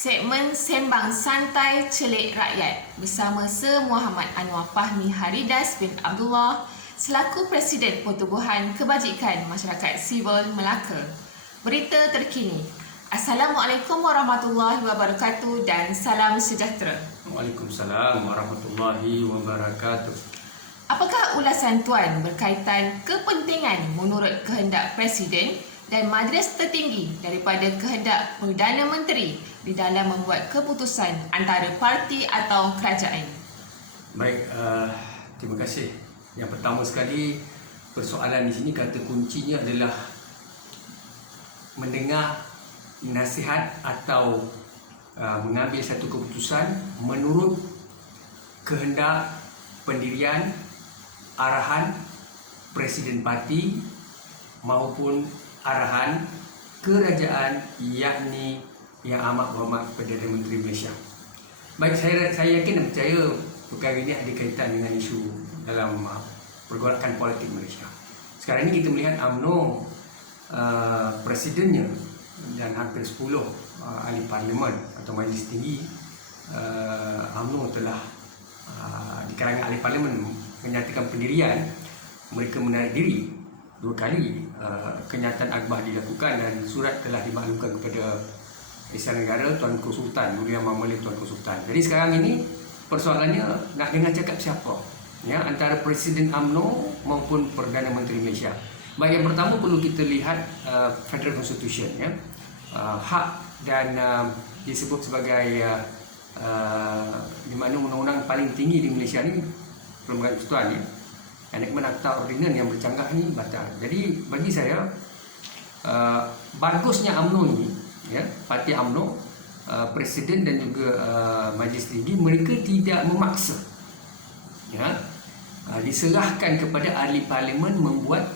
Segmen Sembang Santai Celik Rakyat bersama Sir Muhammad Anwar Fahmi Haridas bin Abdullah selaku Presiden Pertubuhan Kebajikan Masyarakat Sivil Melaka. Berita terkini. Assalamualaikum warahmatullahi wabarakatuh dan salam sejahtera. Waalaikumsalam warahmatullahi wabarakatuh. Apakah ulasan Tuan berkaitan kepentingan menurut kehendak Presiden dan Majlis Tertinggi daripada kehendak Perdana Menteri di dalam membuat keputusan antara parti atau kerajaan? Baik, terima kasih. Yang pertama sekali, persoalan di sini kata kuncinya adalah mendengar nasihat atau mengambil satu keputusan menurut kehendak pendirian arahan Presiden Parti maupun arahan kerajaan, yakni Yang Amat Berhormat Perdana Menteri Malaysia. Baik, saya yakin dan percaya perkara ini ada kaitan dengan isu dalam pergolakan politik Malaysia. Sekarang ini kita melihat UMNO, presidennya dan hampir 10 ahli parlimen atau majlis tinggi UMNO telah di kalangan ahli parlimen menyatakan pendirian. Mereka menarik diri 2 kali. Kenyataan akhbar dilakukan dan surat telah dimaklumkan kepada Istana Negara Tuanku Sultan Nuri Ahmad Malik Tuanku Sultan. Jadi sekarang ini persoalannya nak dengar cakap siapa, ya, antara Presiden UMNO maupun Perdana Menteri Malaysia. Baik, yang pertama perlu kita lihat Federal Constitution, ya. Hak dan disebut sebagai di mana undang-undang paling tinggi di Malaysia ni Perlembagaan Persekutuan, ya. Enactment Akta Ordinan yang bercanggah ni batal. Jadi bagi saya bagusnya UMNO ni, ya, parti UMNO, Presiden dan juga Majlis Tinggi, mereka tidak memaksa, ya, diserahkan kepada ahli parlimen membuat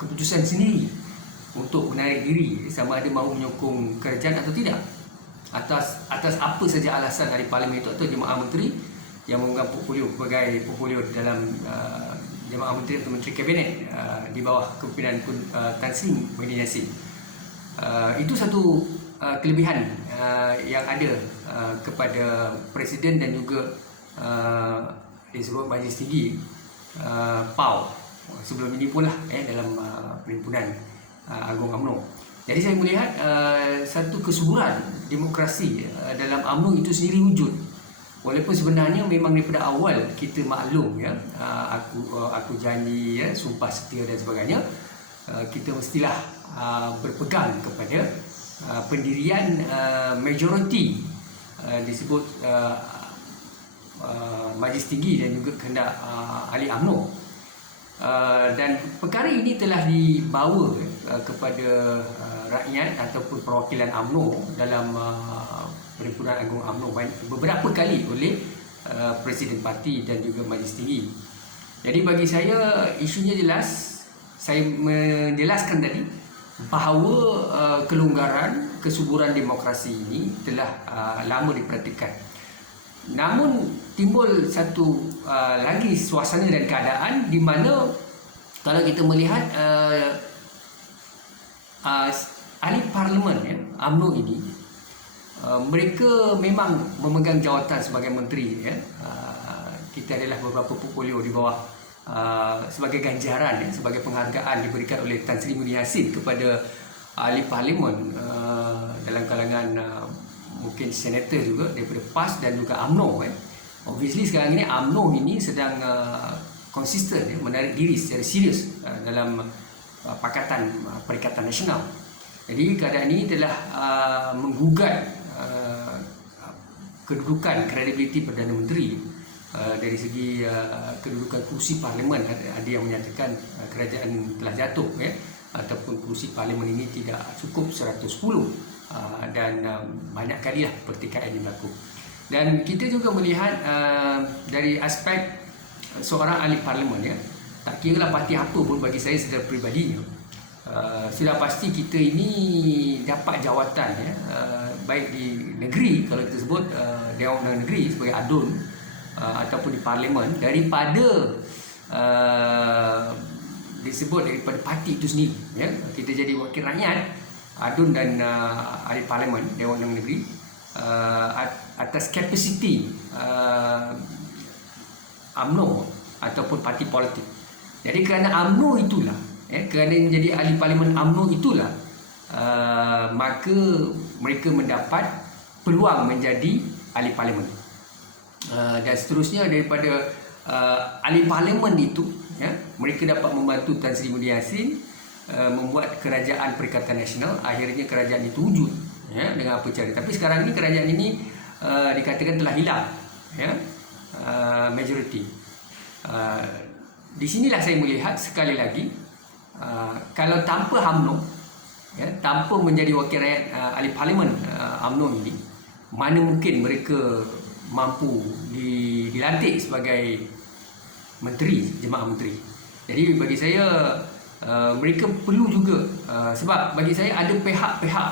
keputusan sendiri untuk menarik diri sama ada mahu menyokong kerajaan atau tidak, atas apa saja alasan ahli parlimen itu atau jemaah menteri yang memegang portfolio sebagai portfolio dalam jemaah menteri atau menteri kabinet di bawah kepimpinan Tan Sri Muhyiddin Yassin. Itu satu kelebihan yang ada kepada Presiden dan juga disebut Majlis Tinggi PAU sebelum ini pula dalam Perhimpunan Agung UMNO. Jadi saya melihat satu kesuburan demokrasi dalam UMNO itu sendiri wujud. Walaupun sebenarnya memang daripada awal kita maklum, ya, aku janji, ya, sumpah setia dan sebagainya, kita mestilah berpegang kepada pendirian majoriti disebut Majlis Tinggi dan juga kehendak ahli UMNO. Dan perkara ini telah dibawa kepada rakyat ataupun perwakilan UMNO dalam Perhimpunan Agung UMNO beberapa kali oleh Presiden Parti dan juga Majlis Tinggi. Jadi bagi saya isunya jelas. Saya menjelaskan tadi bahawa kelonggaran, kesuburan demokrasi ini telah lama diperhatikan. Namun timbul satu lagi suasana dan keadaan di mana kalau kita melihat ahli parlimen, ya, UMNO ini, mereka memang memegang jawatan sebagai menteri, ya. Kita adalah beberapa portfolio di bawah sebagai ganjaran, ya, sebagai penghargaan diberikan oleh Tan Sri Muhyiddin Yassin kepada ahli parlimen dalam kalangan mungkin senator juga daripada PAS dan juga UMNO, Obviously sekarang ini UMNO ini sedang konsisten, ya, menarik diri secara serius dalam Pakatan Perikatan Nasional. Jadi keadaan ini telah menggugat kedudukan kredibiliti Perdana Menteri dari segi kedudukan kursi parlimen. Ada yang menyatakan kerajaan telah jatuh, ya, ataupun kursi parlimen ini tidak cukup 110, dan banyak kali lah pertikaian yang berlaku. Dan kita juga melihat dari aspek seorang ahli parlimen, ya, tak kira lah parti apa pun, bagi saya secara peribadinya sudah pasti kita ini dapat jawatan, ya, baik di negeri, kalau kita sebut Dewan Undangan Negeri sebagai ADUN, ataupun di parlimen, daripada disebut daripada parti itu sendiri, ya. Kita jadi wakil rakyat ADUN dan ahli parlimen Dewan Undangan Negeri atas kapasiti UMNO ataupun parti politik. Jadi kerana UMNO itulah, kerana menjadi ahli parlimen UMNO itulah, maka mereka mendapat peluang menjadi ahli parlimen. Dan seterusnya daripada ahli parlimen itu, mereka dapat membantu Tan Sri Muhyiddin Yassin membuat kerajaan Perikatan Nasional. Akhirnya kerajaan itu wujud, dengan apa cara. Tapi sekarang ini kerajaan ini dikatakan telah hilang, majoriti. Di sinilah saya melihat sekali lagi, kalau tanpa UMNO, tanpa menjadi wakil rakyat ahli parlimen UMNO ini, mana mungkin mereka mampu dilantik sebagai menteri, jemaah menteri. Jadi bagi saya mereka perlu juga, sebab bagi saya ada pihak-pihak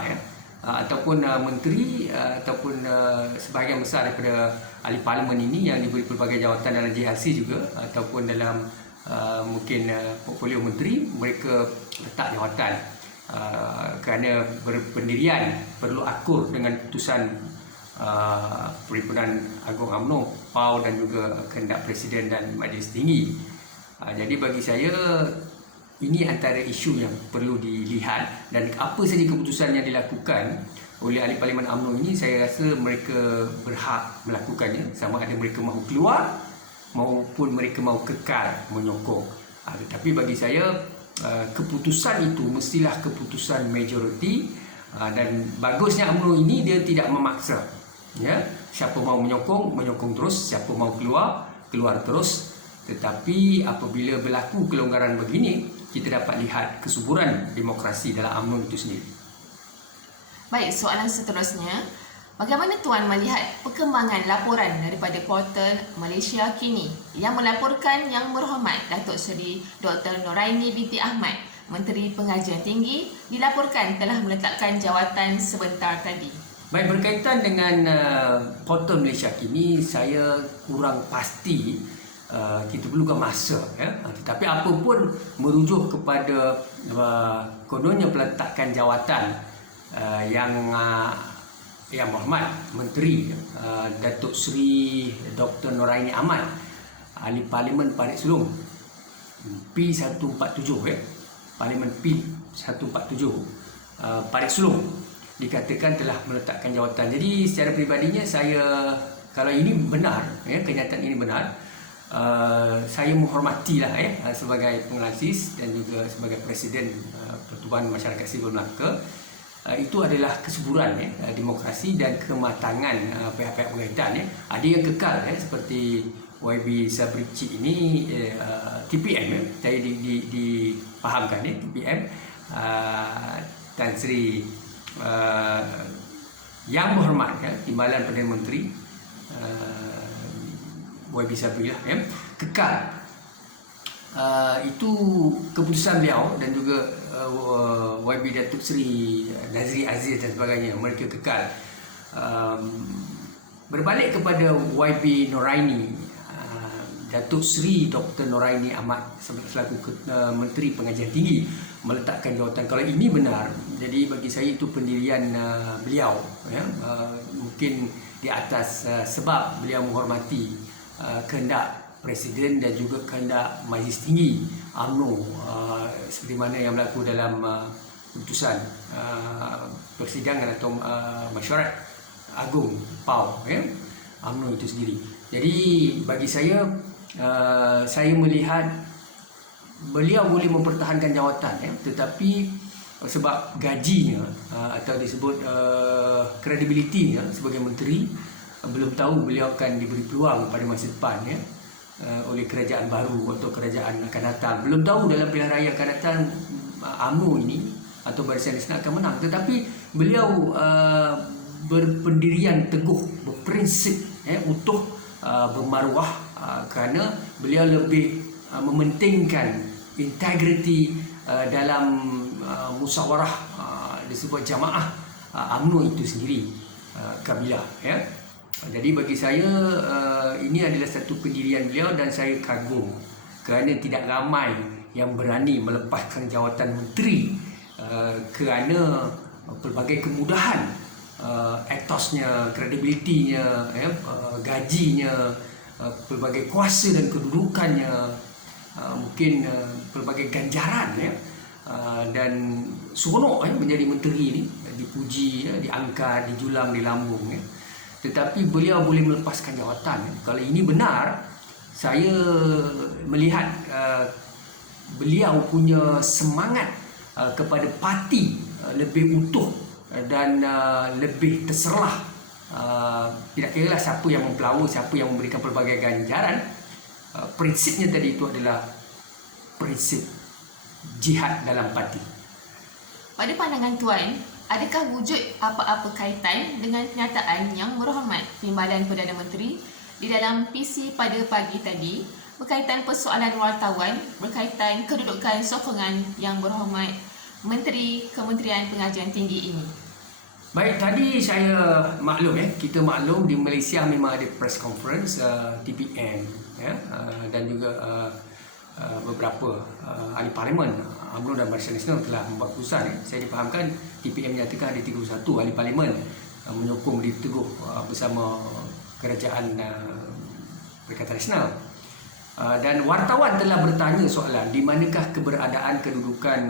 ataupun menteri ataupun sebahagian besar daripada ahli parlimen ini yang diberi pelbagai jawatan dalam JLC juga ataupun dalam mungkin portfolio menteri, mereka letak jawatan kerana berpendirian perlu akur dengan putusan Perhimpunan Agung UMNO, PAU dan juga kehendak Presiden dan Majlis Tinggi. Jadi bagi saya ini antara isu yang perlu dilihat, dan apa saja keputusan yang dilakukan oleh ahli parlimen UMNO ini, saya rasa mereka berhak melakukannya, sama ada mereka mahu keluar maupun mereka mahu kekal menyokong. Tetapi bagi saya keputusan itu mestilah keputusan majoriti, dan bagusnya UMNO ini dia tidak memaksa. Siapa mahu menyokong terus, siapa mahu keluar terus. Tetapi apabila berlaku kelonggaran begini, kita dapat lihat kesuburan demokrasi dalam UMNO itu sendiri. Baik, soalan seterusnya, bagaimana Tuan melihat perkembangan laporan daripada portal Malaysia Kini yang melaporkan Yang Berhormat Datuk Seri Dr. Noraini binti Ahmad, Menteri Pengajian Tinggi, dilaporkan telah meletakkan jawatan sebentar tadi? Baik, berkaitan dengan portal Malaysia Kini, saya kurang pasti. Kita perlukan masa, tetapi apapun merujuk kepada kononnya peletakan jawatan Yang Berhormat Menteri Datuk Seri Dr. Noraini Ahmad, ahli parlimen Parit Sulong P147, parlimen P147 Parit Sulong, dikatakan telah meletakkan jawatan. Jadi secara peribadinya saya, kalau ini benar, kenyataan ini benar, saya menghormatilah sebagai penganalisis dan juga sebagai Presiden Pertubuhan Masyarakat Sivil Melaka. Itu adalah kesuburan demokrasi dan kematangan pihak-pihak berkaitan. Ada yang kekal seperti YB Sabrici ini, TPM, saya dipahamkan TPM, Tan Sri Yang Berhormat Timbalan Perdana Menteri YB Sabri kekal. Itu keputusan beliau, dan juga YB Datuk Seri Nazri Aziz dan sebagainya, mereka kekal. Berbalik kepada YB Noraini, Datuk Seri Dr. Noraini Ahmad selaku Menteri Pengajian Tinggi meletakkan jawatan. Kalau ini benar, jadi bagi saya itu pendirian beliau, mungkin di atas sebab beliau menghormati kehendak Presiden dan juga kehendak Majlis Tinggi UMNO, seperti mana yang berlaku dalam putusan persidangan atau mesyuarat agung PAU UMNO itu sendiri. Jadi bagi saya, saya melihat beliau boleh mempertahankan jawatan, tetapi sebab gajinya atau disebut kredibilitinya sebagai menteri, belum tahu beliau akan diberi peluang pada masa depan oleh kerajaan baru atau kerajaan akan datang. Belum tahu dalam pilihan raya akan datang UMNO ini atau Barisan Nasional akan menang. Tetapi beliau berpendirian teguh, berprinsip utuh, bermaruah, kerana beliau lebih mementingkan integriti dalam musyawarah disebut jamaah UMNO itu sendiri, kabilah. Jadi bagi saya ini adalah satu pendirian beliau, dan saya kagum kerana tidak ramai yang berani melepaskan jawatan menteri kerana pelbagai kemudahan, etosnya, kredibilitinya, gajinya, pelbagai kuasa dan kedudukannya, mungkin pelbagai ganjaran, dan seronok menjadi menteri ini, dipuji, diangkat, dijulang, dilambung. Tetapi beliau boleh melepaskan jawatan. Kalau ini benar, saya melihat beliau punya semangat kepada parti lebih utuh dan lebih terserlah. Tidak kira siapa yang mempelawa, siapa yang memberikan pelbagai ganjaran. Prinsipnya tadi itu adalah prinsip jihad dalam parti. Pada pandangan Tuan, adakah wujud apa-apa kaitan dengan kenyataan Yang Berhormat Timbalan Perdana Menteri di dalam PC pada pagi tadi berkaitan persoalan wartawan berkaitan kedudukan sokongan Yang Berhormat Menteri Kementerian Pengajian Tinggi ini? Baik, tadi saya maklum kita maklum di Malaysia memang ada press conference TPM dan juga beberapa ahli parlimen UMNO dan Barisan Nasional telah membuat keputusan. Saya difahamkan TPM menyatakan ada 31 ahli parlimen menyokong diteguh bersama kerajaan Perikatan Nasional. Dan wartawan telah bertanya soalan di manakah keberadaan kedudukan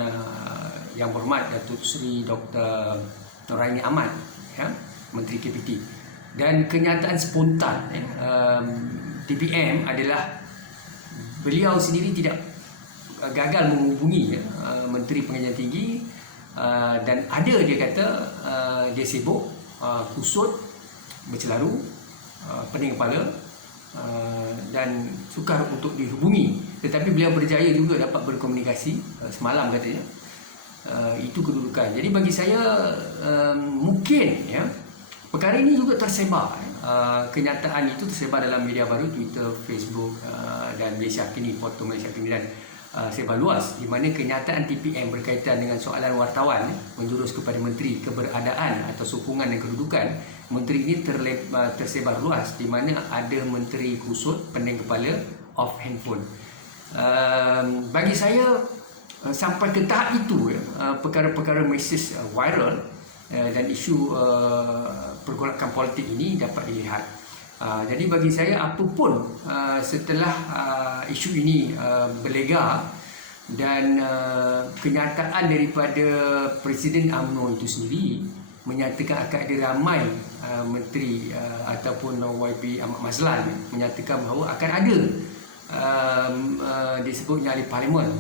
Yang Berhormat Datuk Seri Dr. Noraini Ahmad, Menteri KPT. Dan kenyataan spontan TPM adalah beliau sendiri tidak gagal menghubungi Menteri Pengajian Tinggi, dan ada dia kata dia sibuk, kusut, bercelaru, pening kepala, dan sukar untuk dihubungi. Tetapi beliau berjaya juga dapat berkomunikasi semalam katanya. Itu kedudukan. Jadi bagi saya mungkin perkara ini juga tersebar. Kenyataan itu tersebar dalam media baru, Twitter, Facebook, dan Malaysia Kini, Foto Malaysia Kini, dan sebar luas, di mana kenyataan TPM berkaitan dengan soalan wartawan menjurus kepada menteri keberadaan atau sokongan dan kedudukan menteri ini tersebar luas, di mana ada menteri kusut, pening kepala, off handphone. Bagi saya sampai ke tahap itu, perkara-perkara mesej viral dan isu pergolakan politik ini dapat dilihat. Jadi bagi saya, apapun setelah isu ini berlega dan kenyataan daripada Presiden UMNO itu sendiri menyatakan akan ada ramai menteri ataupun YB Ahmad Mazlan menyatakan bahawa akan ada disebutnya ahli parlimen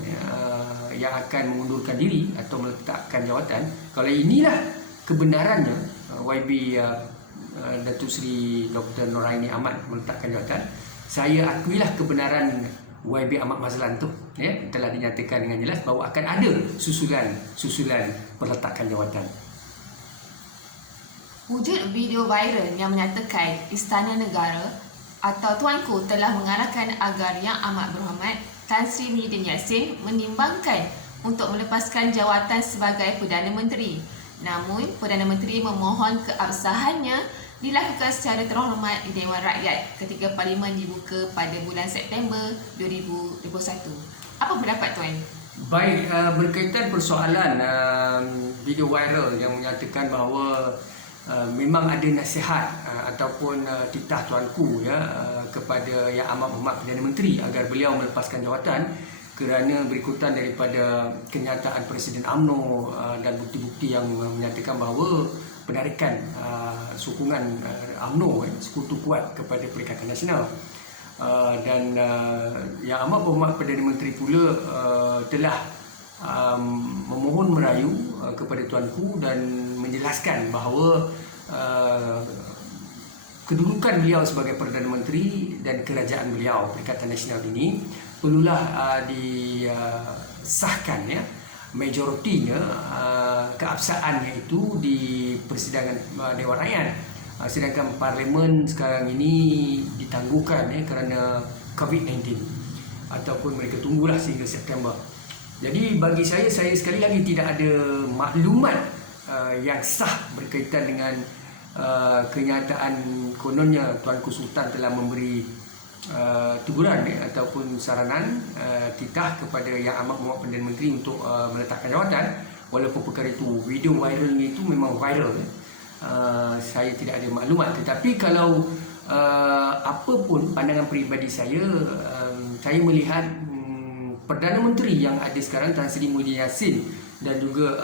yang akan mengundurkan diri atau meletakkan jawatan. Kalau inilah kebenarannya, YB Datuk Seri Dr. Noraini Ahmad meletakkan jawatan, saya akuilah kebenaran YB Ahmad Mazlan tu telah dinyatakan dengan jelas bahawa akan ada susulan peletakan jawatan. Wujud video viral yang menyatakan Istana Negara atau Tuanku telah mengarahkan agar Yang Amat Berhormat Tan Sri Muhyiddin Yassin menimbangkan untuk melepaskan jawatan sebagai Perdana Menteri. Namun, Perdana Menteri memohon keabsahannya dilakukan secara terhormat di Dewan Rakyat ketika Parlimen dibuka pada bulan September 2021. Apa pendapat Tuan? Baik, berkaitan persoalan video viral yang menyatakan bahawa memang ada nasihat ataupun titah tuanku kepada Yang Amat Berhormat Perdana Menteri agar beliau melepaskan jawatan kerana berikutan daripada kenyataan Presiden UMNO dan bukti-bukti yang menyatakan bahawa penarikan sokongan UMNO sekutu kuat kepada Perikatan Nasional. Dan Yang Amat Berhormat Perdana Menteri pula telah memohon merayu kepada tuanku dan menjelaskan bahawa kedudukan beliau sebagai Perdana Menteri dan kerajaan beliau Perikatan Nasional ini perlulah disahkan majoritinya, keabsahannya itu di persidangan Dewan Rakyat. Sedangkan Parlimen sekarang ini ditangguhkan kerana COVID-19 ataupun mereka tunggulah sehingga September. Jadi bagi saya sekali lagi tidak ada maklumat yang sah berkaitan dengan kenyataan kononnya Tuanku Sultan telah memberi teguran ataupun saranan titah kepada Yang Amat Berhormat Perdana Menteri untuk meletakkan jawatan. walaupun perkara itu video viralnya itu memang viral saya tidak ada maklumat, tetapi kalau apa pun pandangan peribadi saya melihat Perdana Menteri yang ada sekarang Tan Sri Muhyiddin Yassin dan juga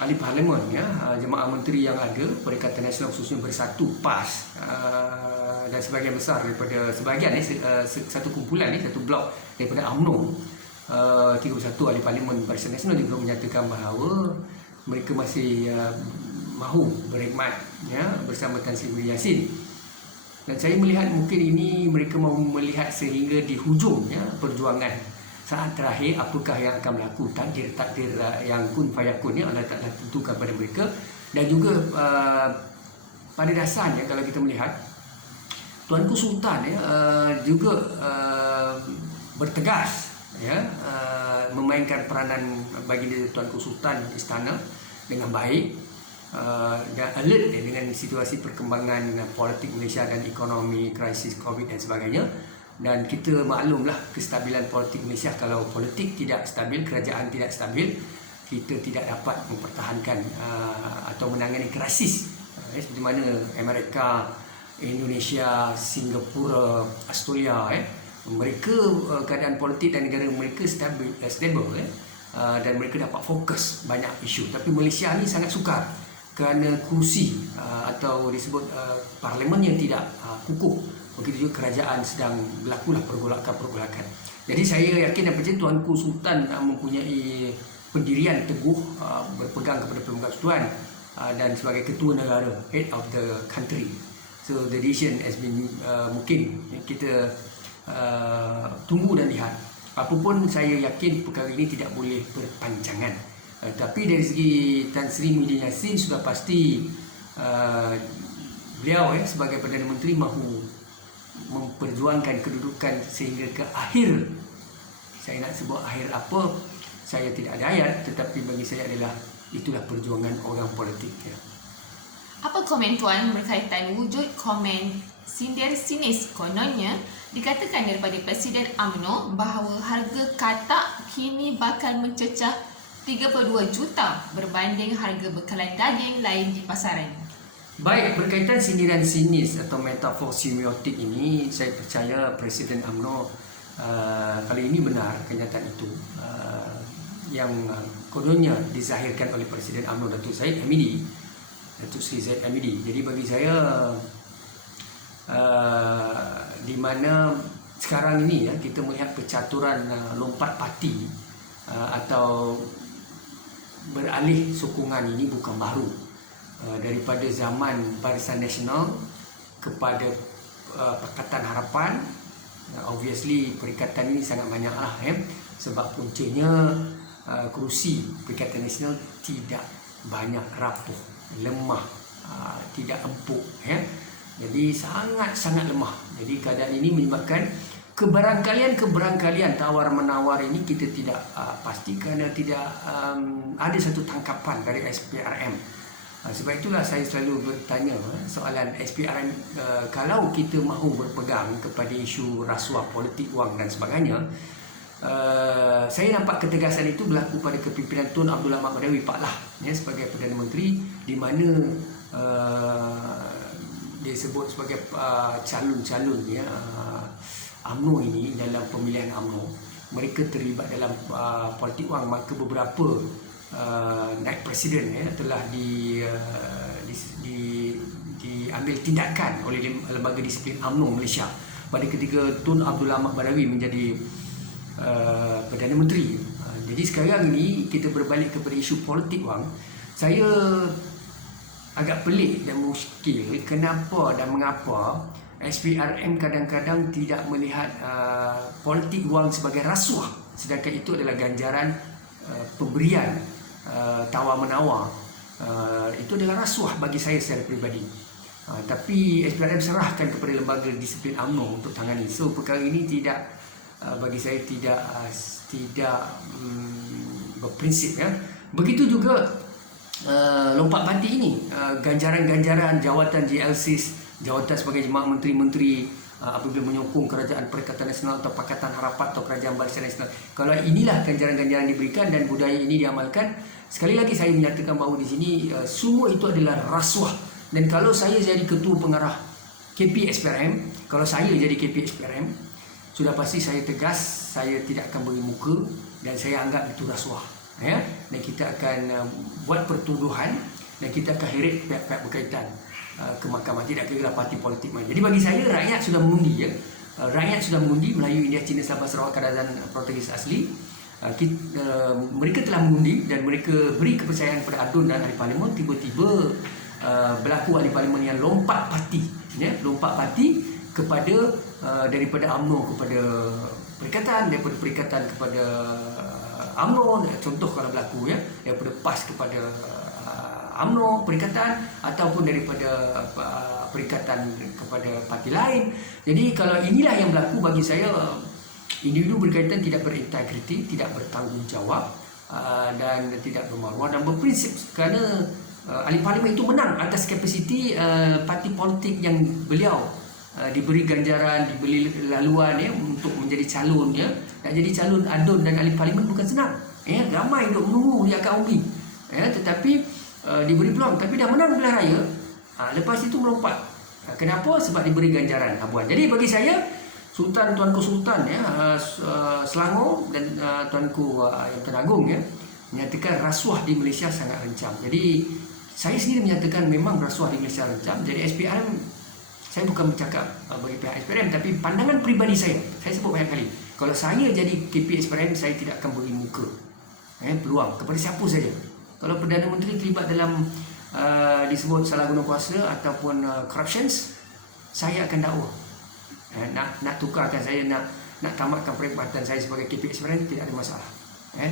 ahli parlimen jemaah menteri yang ada Perikatan Nasional khususnya Bersatu PAS dan sebahagian besar daripada satu kumpulan satu blok daripada UMNO 31 ahli parlimen Barisan Nasional juga menyatakan bahawa mereka masih mahu berkhidmat bersama Tan Sri Muhyiddin Yassin. Dan saya melihat mungkin ini mereka mahu melihat sehingga di hujung perjuangan saat terakhir apakah yang akan berlaku, takdir yang kun fayakun Allah Ta'ala tentukan pada mereka. Dan juga pada dasarnya kalau kita melihat Tuanku Sultan juga bertegas memainkan peranan baginda Tuanku Sultan Istana dengan baik dan alert dengan situasi perkembangan politik Malaysia dan ekonomi, krisis COVID dan sebagainya. Dan kita maklumlah kestabilan politik Malaysia, kalau politik tidak stabil, kerajaan tidak stabil, kita tidak dapat mempertahankan atau menangani krisis seperti mana Amerika, Indonesia, Singapura, Australia mereka keadaan politik dan negara mereka stable dan mereka dapat fokus banyak isu. Tapi Malaysia ni sangat sukar kerana kursi atau disebut parlimen yang tidak kukuh. Begitu juga kerajaan sedang berlakulah pergolakan. Jadi saya yakin apa saja Tuanku Sultan mempunyai pendirian teguh, berpegang kepada Perlembagaan Persekutuan dan sebagai ketua negara, head of the country. So the decision has been mungkin kita tunggu dan lihat. Apapun saya yakin perkara ini tidak boleh berpanjangan. Tapi dari segi Tan Sri Muhyiddin Yassin sudah pasti beliau sebagai Perdana Menteri mahu memperjuangkan kedudukan sehingga ke akhir. Saya nak sebut akhir apa, saya tidak ada ayat, tetapi bagi saya adalah itulah perjuangan orang politik. Apa komen Tuan berkaitan wujud komen sindir sinis? Kononnya dikatakan daripada Presiden UMNO bahawa harga katak kini bakal mencecah 32 juta berbanding harga bekalan daging lain di pasaran. Baik, berkaitan sindiran sinis atau metafor semiotik ini, saya percaya Presiden UMNO kali ini benar kenyataan itu yang kononnya dizahirkan oleh Presiden UMNO Datuk Zahid Hamidi, Datuk Seri Zahid Hamidi. Jadi bagi saya di mana sekarang ini kita melihat percaturan lompat parti atau beralih sokongan ini bukan baru. Daripada zaman Barisan Nasional kepada Pakatan Harapan, obviously perikatan ini sangat banyaklah sebab puncanya kerusi Perikatan Nasional tidak banyak rapuh, lemah, tidak empuk jadi sangat lemah. Jadi keadaan ini menyebabkan keberangkalian tawar-menawar ini kita tidak pasti kerana tidak ada satu tangkapan dari SPRM. Sebab itulah saya selalu bertanya soalan SPRM, kalau kita mahu berpegang kepada isu rasuah, politik wang dan sebagainya, saya nampak ketegasan itu berlaku pada kepimpinan Tun Abdul Ahmad Badawi Pak Lah sebagai Perdana Menteri, di mana dia sebut sebagai calon-calon UMNO ini dalam pemilihan UMNO mereka terlibat dalam politik wang. Maka beberapa naib presiden telah diambil tindakan oleh lembaga disiplin UMNO Malaysia pada ketika Tun Abdul Ahmad Badawi menjadi Perdana Menteri. Jadi sekarang ini kita berbalik kepada isu politik wang. Saya agak pelik dan muskil kenapa dan mengapa SPRM kadang-kadang tidak melihat politik wang sebagai rasuah, sedangkan itu adalah ganjaran pemberian tawar-menawar. Itu adalah rasuah bagi saya secara peribadi. Tapi SPRM serahkan kepada lembaga disiplin UMNO untuk tangani. So perkara ini tidak, bagi saya tidak berprinsip. Begitu juga lompat parti ini, ganjaran-ganjaran jawatan JLCs, jawatan sebagai jemaah menteri-menteri, apabila menyokong Kerajaan Perikatan Nasional atau Pakatan Harapan atau Kerajaan Barisan Nasional. Kalau inilah ganjaran-ganjaran diberikan dan budaya ini diamalkan, sekali lagi saya menyatakan bahawa di sini semua itu adalah rasuah. Dan kalau saya jadi ketua pengarah KP SPRM, kalau saya jadi KP SPRM, sudah pasti saya tegas, saya tidak akan beri muka dan saya anggap itu rasuah. Ya, dan kita akan buat pertuduhan dan kita akan heret pihak-pihak berkaitan ke mahkamah, tidak kira parti politik mana. Jadi bagi saya rakyat sudah mengundi, ya. Rakyat sudah mengundi Melayu, India, Cina, Sabah, Sarawak, Kedatangan Portugis asli. Mereka telah mengundi dan mereka beri kepercayaan kepada ADUN dan ahli parlimen. Tiba-tiba berlaku ahli parlimen yang lompat parti, ya, lompat parti kepada daripada UMNO kepada perikatan, daripada perikatan kepada UMNO, contoh kalau berlaku, ya, daripada PAS kepada UMNO perikatan, ataupun daripada perikatan kepada parti lain. Jadi kalau inilah yang berlaku, bagi saya individu berkaitan tidak berintegriti, tidak bertanggungjawab dan tidak bermaruah dan berprinsip, kerana ahli parlimen itu menang atas kapasiti parti politik yang beliau diberi ganjaran, diberi laluan, ya, untuk menjadi calon, ya. Nak jadi calon ADUN dan ahli parlimen bukan senang, ya. Ramai duk menunggu dia akan undi, ya, tetapi diberi peluang, tapi dah menang pilihan raya, lepas itu melompat. Kenapa? Sebab diberi ganjaran habuan. Jadi bagi saya, Sultan Tuanku Sultan, ya, Selangor dan Tuanku yang Agung, ya, menyatakan rasuah di Malaysia sangat rencam. Jadi saya sendiri menyatakan memang rasuah di Malaysia rencam. Jadi SPRM, saya bukan bercakap bagi pihak SPRM, tapi pandangan peribadi saya sebut banyak kali, kalau saya jadi KP SPRM, saya tidak akan beri muka peluang kepada siapa saja. Kalau Perdana Menteri terlibat dalam disebut salah guna kuasa ataupun corruptions, saya akan dakwa. Nak tukarkan saya, nak tamatkan perkhidmatan saya sebagai KP SPRM, tidak ada masalah.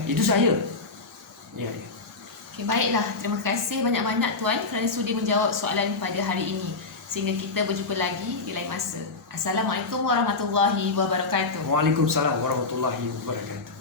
Itu saya. Ya. Okay, baiklah, terima kasih banyak-banyak Tuan kerana sudi menjawab soalan pada hari ini. Sehingga kita berjumpa lagi di lain masa. Assalamualaikum warahmatullahi wabarakatuh. Waalaikumsalam warahmatullahi wabarakatuh.